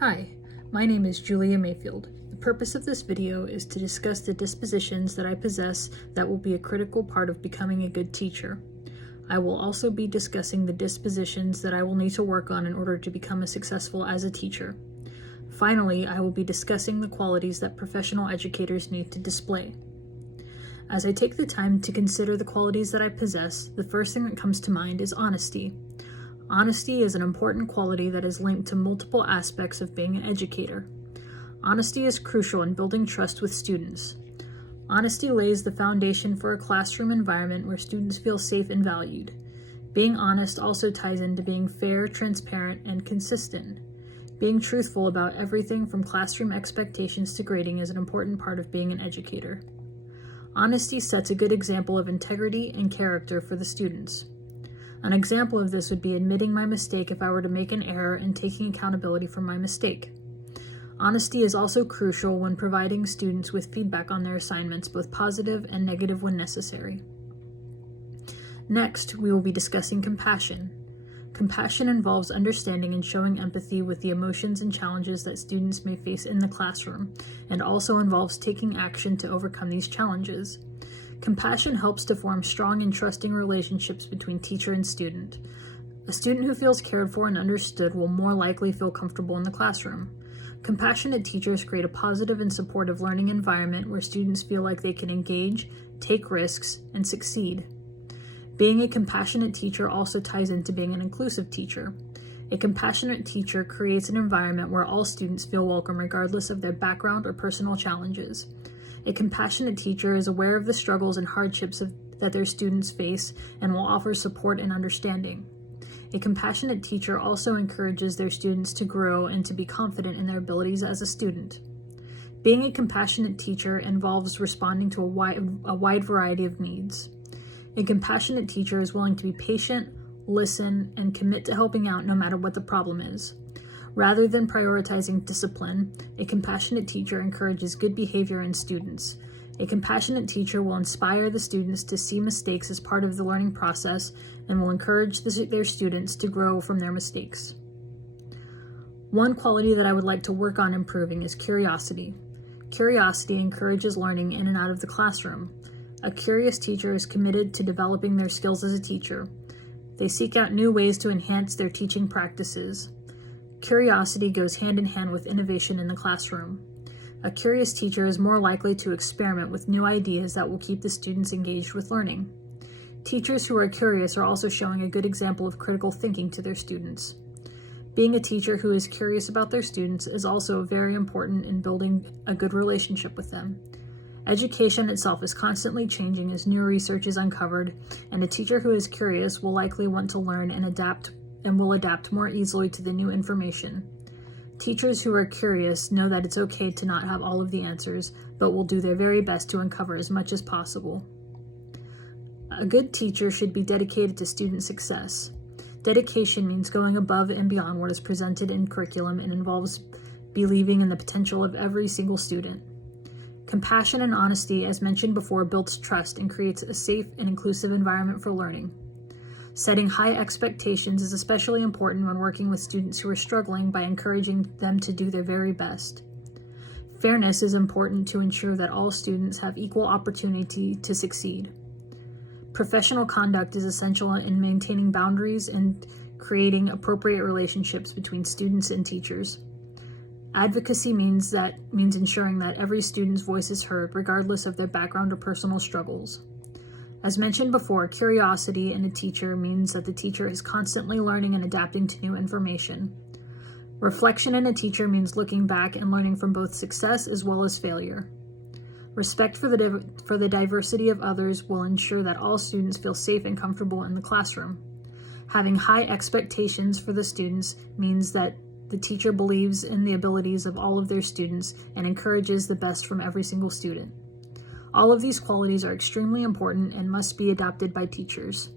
Hi, my name is Julia Mayfield. The purpose of this video is to discuss the dispositions that I possess that will be a critical part of becoming a good teacher. I will also be discussing the dispositions that I will need to work on in order to become successful as a teacher. Finally, I will be discussing the qualities that professional educators need to display. As I take the time to consider the qualities that I possess, the first thing that comes to mind is honesty. Honesty is an important quality that is linked to multiple aspects of being an educator. Honesty is crucial in building trust with students. Honesty lays the foundation for a classroom environment where students feel safe and valued. Being honest also ties into being fair, transparent, and consistent. Being truthful about everything from classroom expectations to grading is an important part of being an educator. Honesty sets a good example of integrity and character for the students. An example of this would be admitting my mistake if I were to make an error and taking accountability for my mistake. Honesty is also crucial when providing students with feedback on their assignments, both positive and negative when necessary. Next, we will be discussing compassion. Compassion involves understanding and showing empathy with the emotions and challenges that students may face in the classroom, and also involves taking action to overcome these challenges. Compassion helps to form strong and trusting relationships between teacher and student. A student who feels cared for and understood will more likely feel comfortable in the classroom. Compassionate teachers create a positive and supportive learning environment where students feel like they can engage, take risks, and succeed. Being a compassionate teacher also ties into being an inclusive teacher. A compassionate teacher creates an environment where all students feel welcome regardless of their background or personal challenges. A compassionate teacher is aware of the struggles and hardships that their students face and will offer support and understanding. A compassionate teacher also encourages their students to grow and to be confident in their abilities as a student. Being a compassionate teacher involves responding to a wide variety of needs. A compassionate teacher is willing to be patient, listen, and commit to helping out no matter what the problem is. Rather than prioritizing discipline, a compassionate teacher encourages good behavior in students. A compassionate teacher will inspire the students to see mistakes as part of the learning process and will encourage their students to grow from their mistakes. One quality that I would like to work on improving is curiosity. Curiosity encourages learning in and out of the classroom. A curious teacher is committed to developing their skills as a teacher. They seek out new ways to enhance their teaching practices. Curiosity goes hand in hand with innovation in the classroom. A curious teacher is more likely to experiment with new ideas that will keep the students engaged with learning. Teachers who are curious are also showing a good example of critical thinking to their students. Being a teacher who is curious about their students is also very important in building a good relationship with them. Education itself is constantly changing as new research is uncovered, and a teacher who is curious will likely want to learn and will adapt more easily to the new information. Teachers who are curious know that it's okay to not have all of the answers, but will do their very best to uncover as much as possible. A good teacher should be dedicated to student success. Dedication means going above and beyond what is presented in curriculum and involves believing in the potential of every single student. Compassion and honesty, as mentioned before, builds trust and creates a safe and inclusive environment for learning. Setting high expectations is especially important when working with students who are struggling by encouraging them to do their very best. Fairness is important to ensure that all students have equal opportunity to succeed. Professional conduct is essential in maintaining boundaries and creating appropriate relationships between students and teachers. Advocacy means ensuring that every student's voice is heard, regardless of their background or personal struggles. As mentioned before, curiosity in a teacher means that the teacher is constantly learning and adapting to new information. Reflection in a teacher means looking back and learning from both success as well as failure. Respect for the diversity of others will ensure that all students feel safe and comfortable in the classroom. Having high expectations for the students means that the teacher believes in the abilities of all of their students and encourages the best from every single student. All of these qualities are extremely important and must be adopted by teachers.